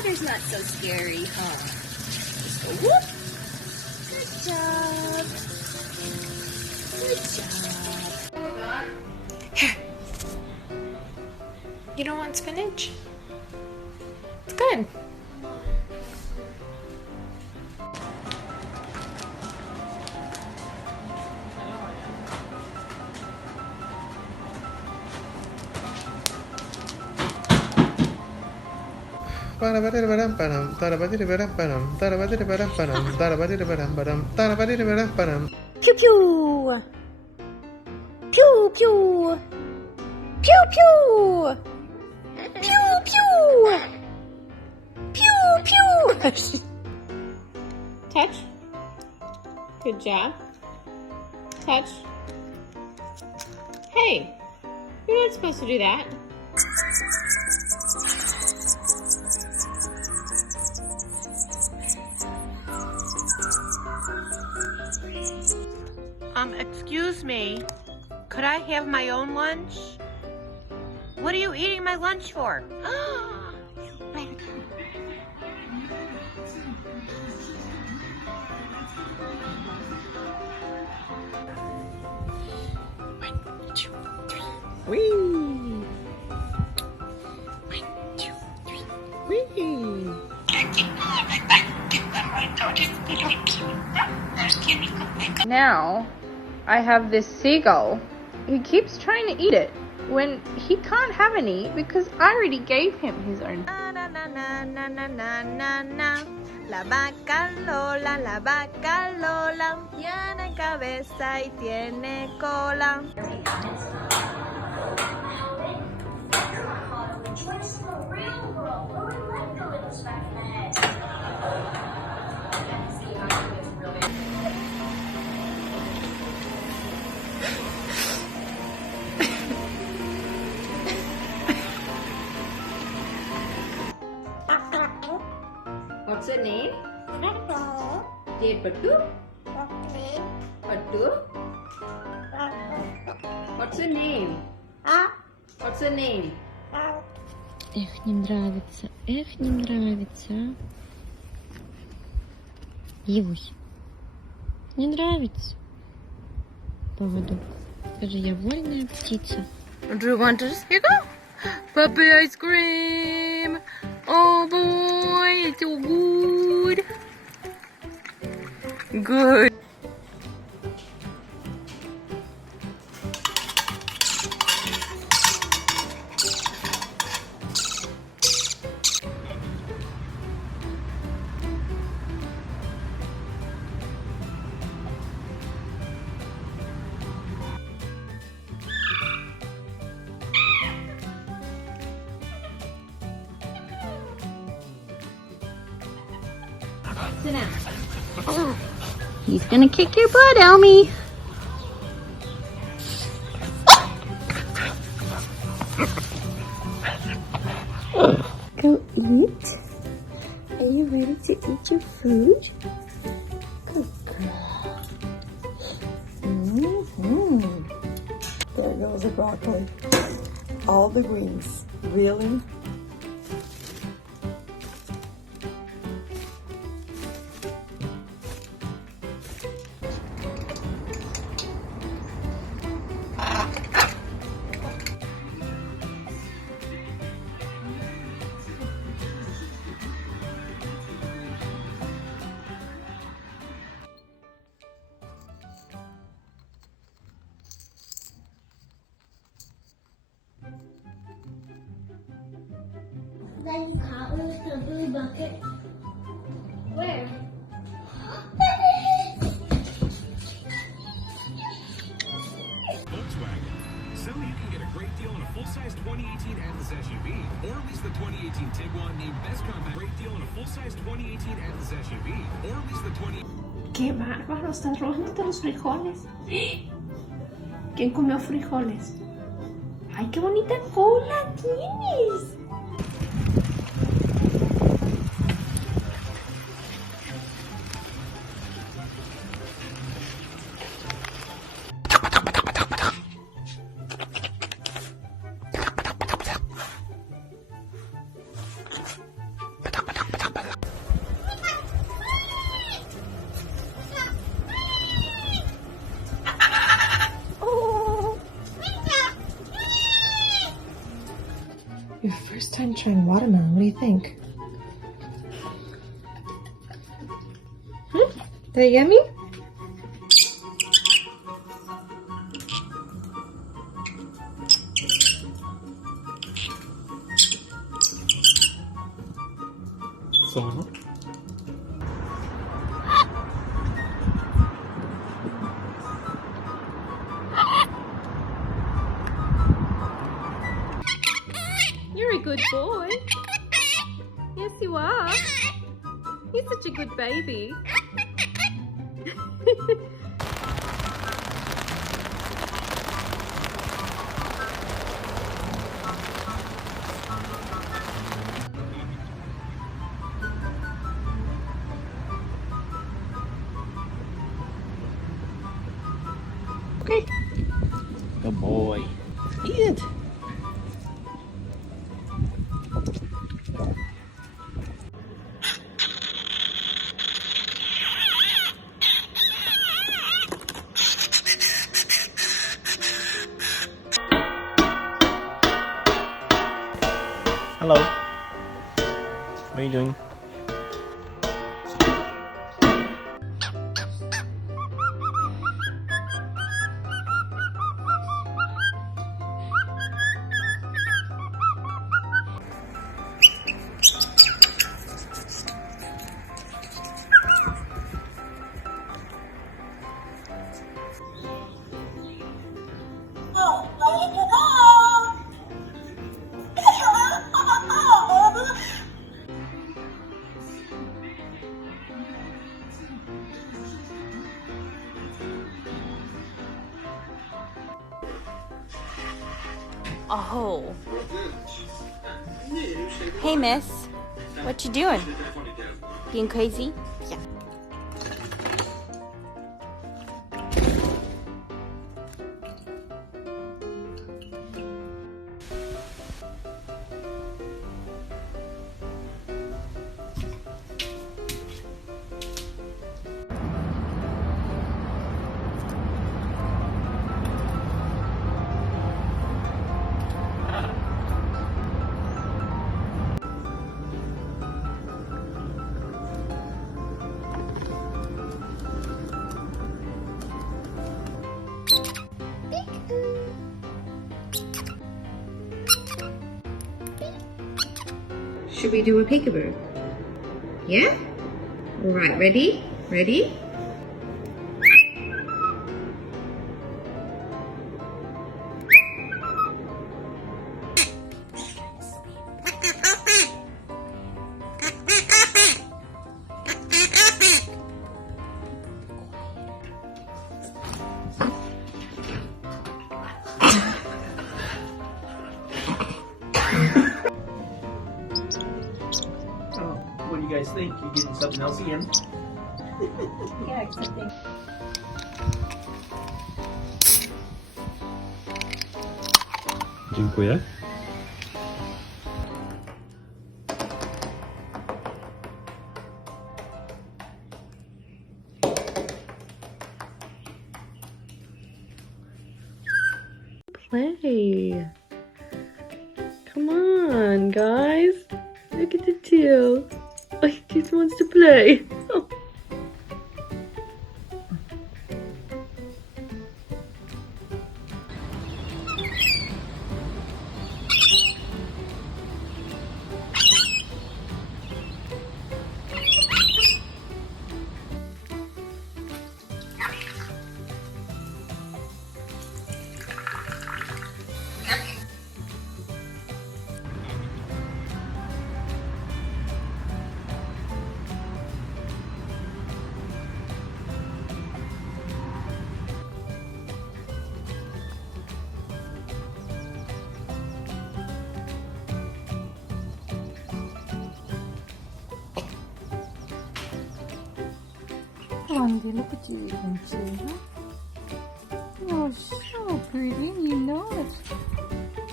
Water's not so scary, huh? Just go whoop. Good job. Good job. Here. You don't want spinach? It's good. Pew pew! Pew pew! Pew pew! Pew pew! Pew pew! Touch. Good job. Touch. Hey, you're not supposed to do that. Excuse me, could I have my own lunch? What are you eating my lunch for? One, two, three. Whee! One, two, three. Whee! Now, I have this seagull. He keeps trying to eat it when he can't have any because I already gave him his own. Na na na na na na na na na. La vaca Lola, tiene cabeza y tiene cola. What's your name? Jade Pattu? Pattu? What's your name? What's your name? Эх, не нравится, эх, не нравится. Евусь, не нравится поводок. Скажи, я вольная птица. Do you want to? Here you go. Puppy ice cream. Oh boy, it's so good. Good. Sit down. He's gonna kick your butt, Elmy. Go eat. Are you ready to eat your food? Good girl. There goes the broccoli. All the greens. Really? Then you caught one with the blue bucket. Where? Volkswagen. So you can get a great deal on a full-size 2018 Atlas SUV, or lease the 2018 Tiguan named Best Compact. Great deal on a full-size 2018 Atlas SUV, or lease the 20. ¡Qué bárbaro! Estás robándote los frijoles. ¿Quién comió frijoles? ¡Ay, qué bonita cola tienes! sunshine watermelon. What do you think? Is that yummy? Sono. You're a good boy. Yes, you are. You're such a good baby. Okay. Good boy. Eat it. Hello. What are you doing? Oh. Hey, miss. What you doing? Being crazy? Yeah. Should we do a peekaboo? Yeah? Alright, ready? Ready? What do you guys think? You getting something else again? Yeah, accepting. Dziękuję. Play. Come on, guys. Look at the tail. Oh, he just wants to play. Oh. Blondie, look what you can see, huh? Oh, so pretty, you know it.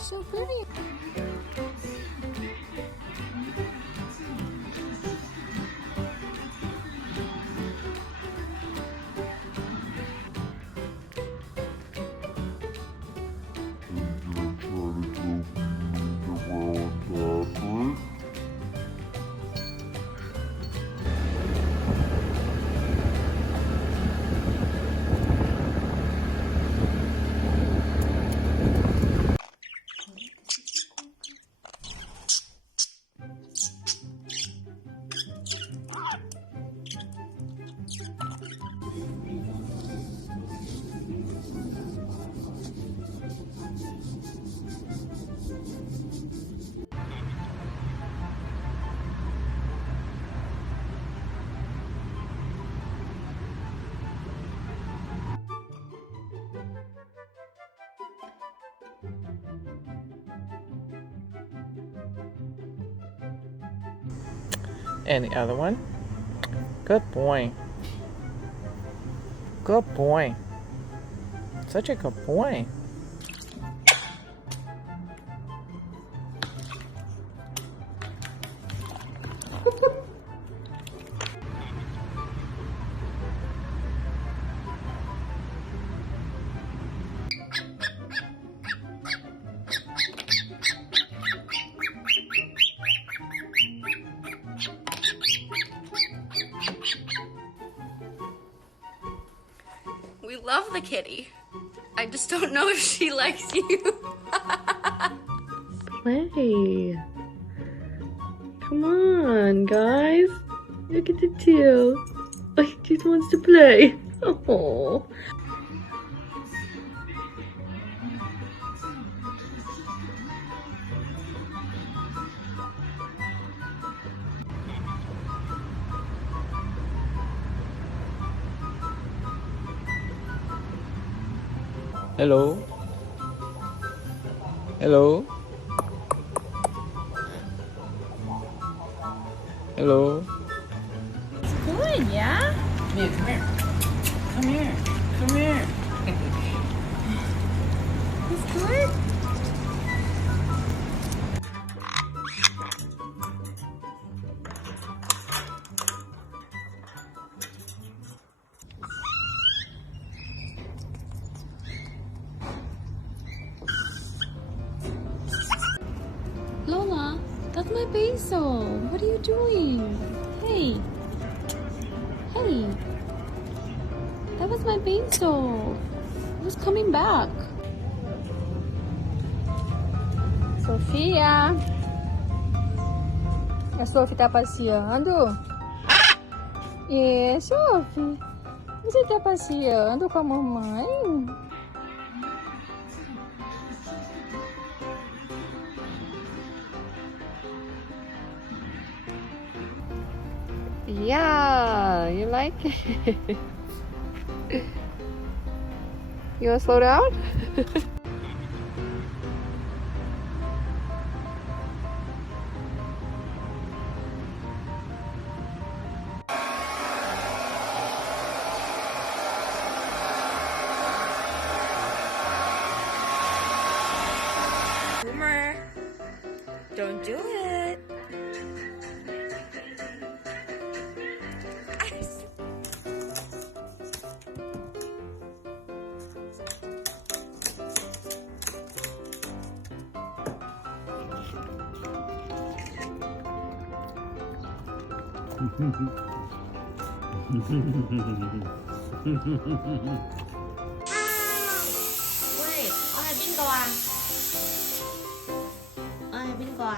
So pretty. Around that And the other one. Good boy. Good boy. Such a good boy. We love the kitty. I just don't know if she likes you. Play. Come on, guys. Look at the tail. Oh, he just wants to play. Oh. Hello. Hello. Hello. It's good, yeah? Yeah, come here. Come here. Come here. It's good? Lola, that's my basil. What are you doing? Hey. Hey. That was my basil. It was coming back. Sofia. A Sophie tá passeando? É, Sophie. Você tá passeando com a mamãe? Yeah, you like it. You wanna slow down? Boomer. Don't do it. Wait, ai bên quà. Ai bên quà.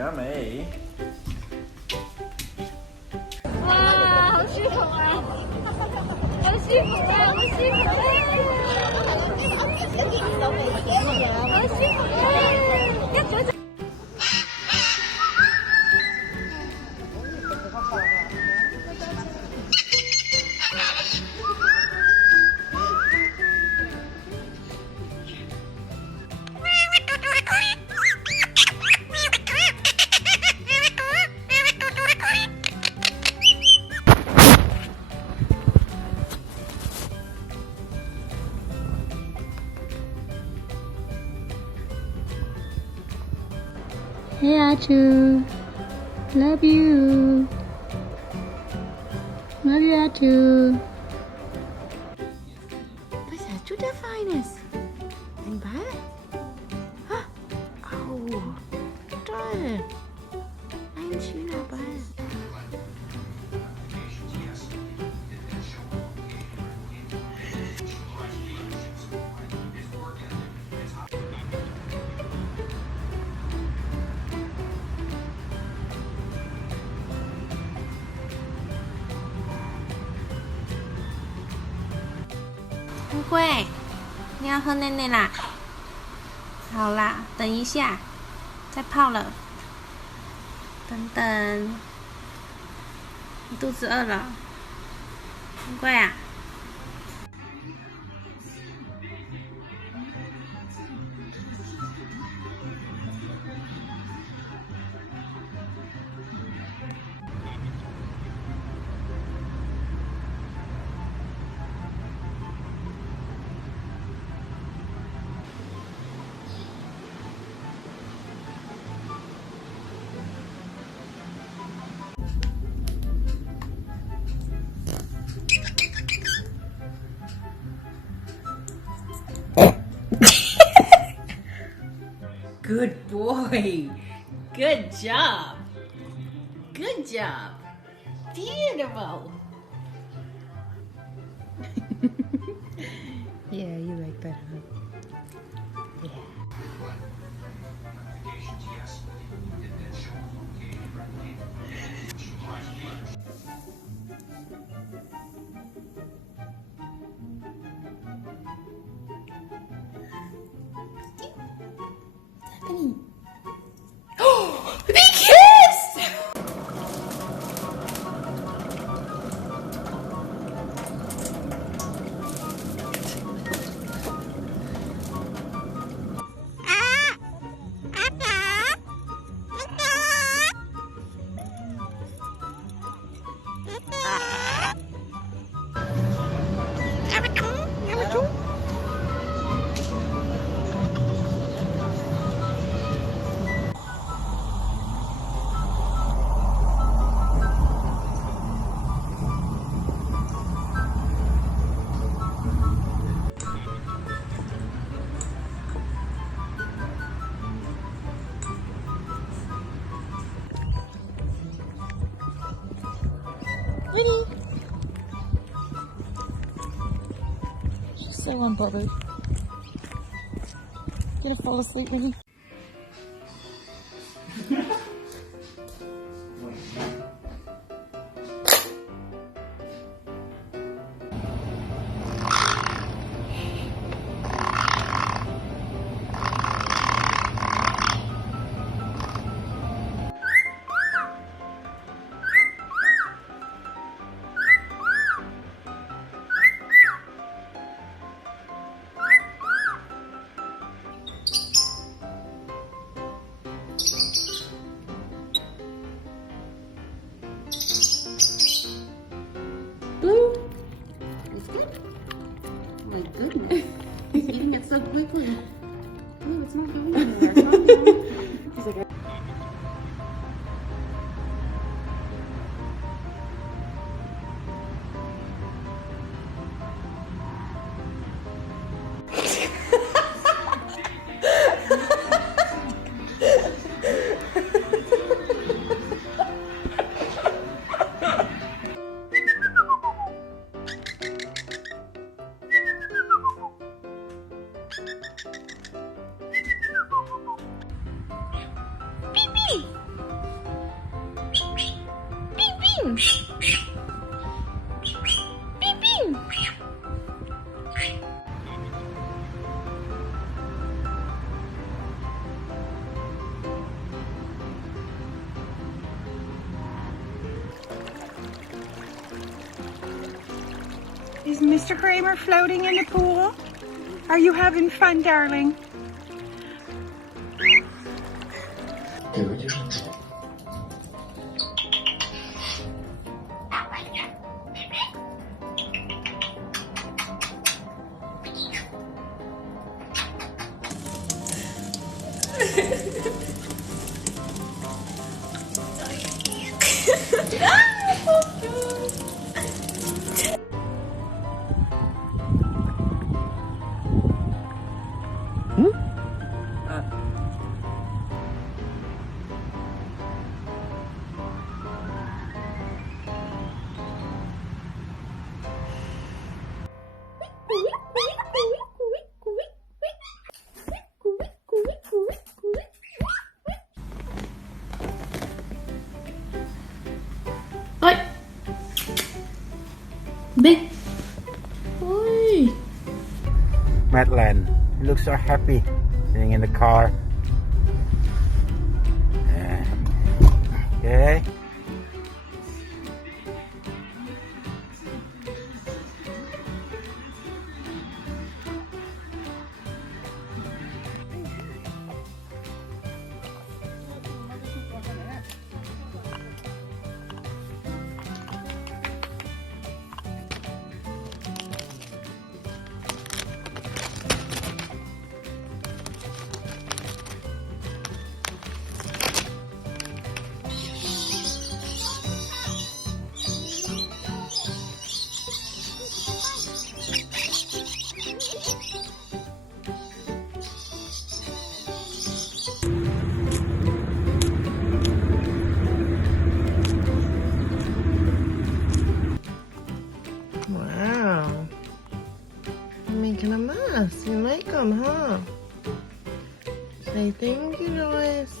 Yummy. 哇，好舒服啊！好舒服啊！好舒服啊！好舒服啊！一早就。Hey, Achu. Love you. Love you, Achu. Was Achu der Feines? Ein Ball? Ah. Au. Toll. Ein schöner Ball.不会，你要喝奶奶啦。好啦，等一下，再泡了。等等，你肚子饿了？不会啊。Good boy. Good job. Good job. Beautiful. Yeah, you like that, huh? Yeah. Winnie! She's so unbothered. Gonna fall asleep, Winnie. Blue? It's good. My goodness. He's eating it so quickly. Blue, it's not going anywhere. It's not going. He's like, Is Mr. Kramer floating in the pool? Are you having fun, darling? Madeline. He looks so happy being in the car. Yeah. Okay. Wow. You're making a mess. You like them, huh? Say thank you, Joyce.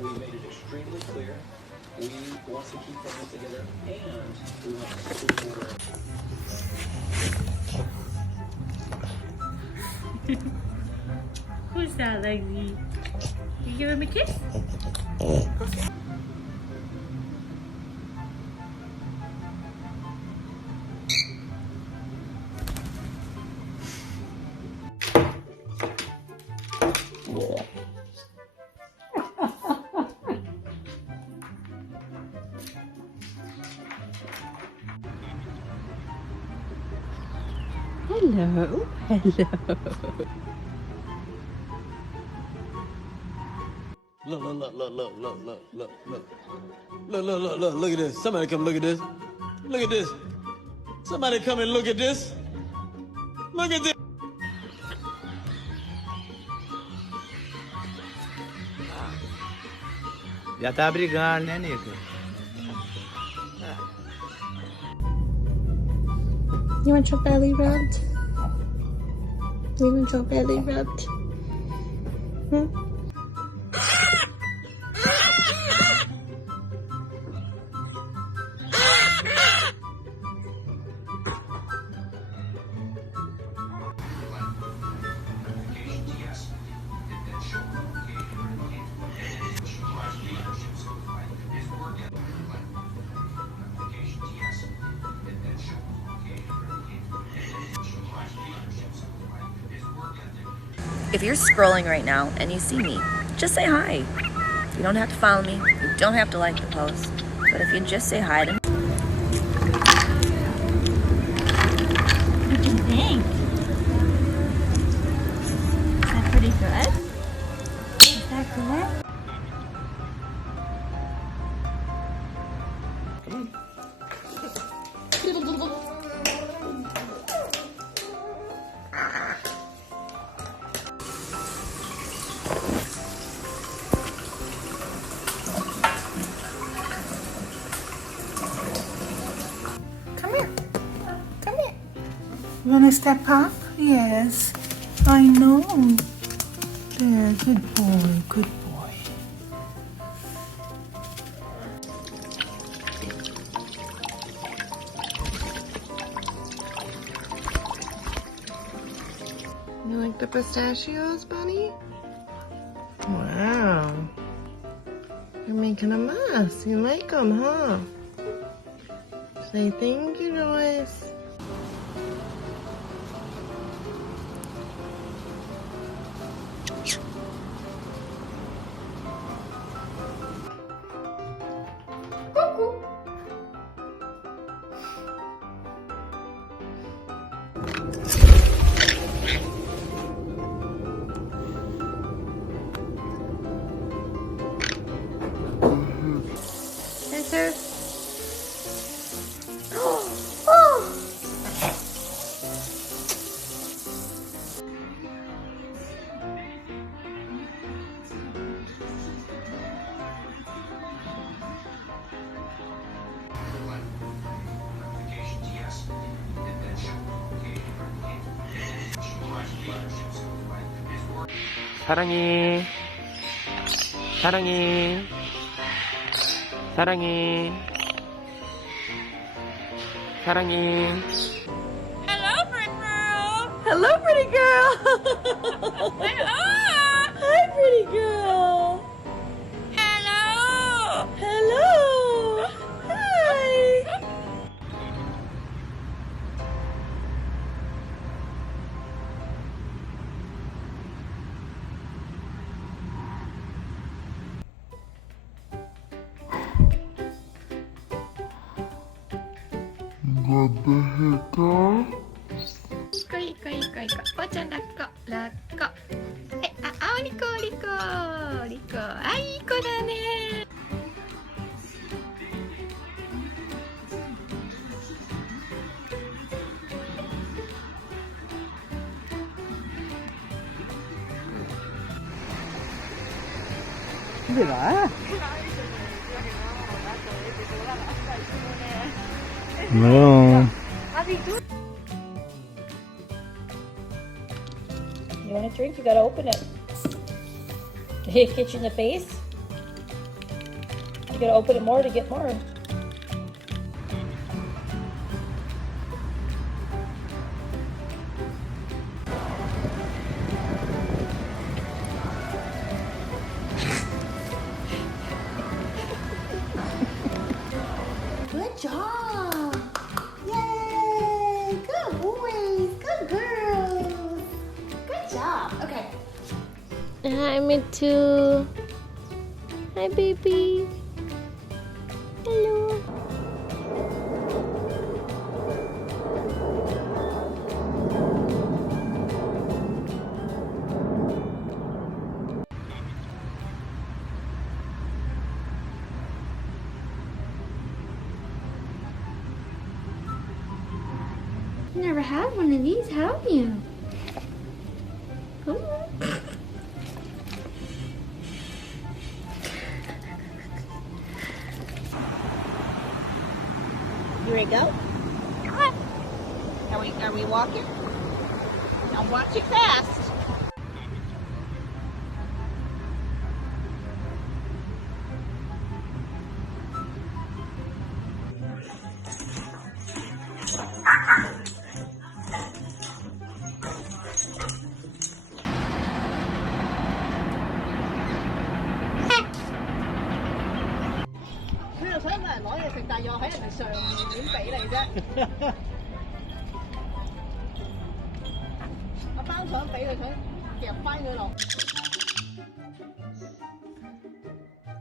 We made it extremely clear. We want to keep families together, and we want to support. Who's that, Lexi? You give him a kiss? Hello. Hello. Look, look, look, look, look, look, look, look, look. Look, look, look, look, look at this. Somebody come look at this. Look at this. Somebody come and look at this. Look at this. Já tá brigando, né, Nico? You want your belly rubbed? You want your belly rubbed? Hmm? If you're scrolling right now and you see me, just say hi. You don't have to follow me. You don't have to like the post. But if you just say hi to me. What do you think? Is that pretty good? Is that good? You wanna step up? Yes. I know. There, good boy, good boy. You like the pistachios, Bunny? Wow. You're making a mess. You like them, huh? Say thank you, Joyce. answer? 사랑해. 사랑해. 사랑해. 사랑해. Hello, pretty girl. Hello, pretty girl. Hi, pretty girl. Hello. Hello. Hi. Got the hiccup? いい子。ぽちゃん抱っこ。リコ。あ、いい子だね。ではNo. You want a drink? You gotta open it. Did it hit you in the face? You gotta open it more to get more. Good job. Yay. Good boys. Good girls. Good job. Okay. Hi, me too. Hi, baby. Hello. You never had one of these, have you? Come on. You ready to go? Come on. Are we walking? Now watch it fast.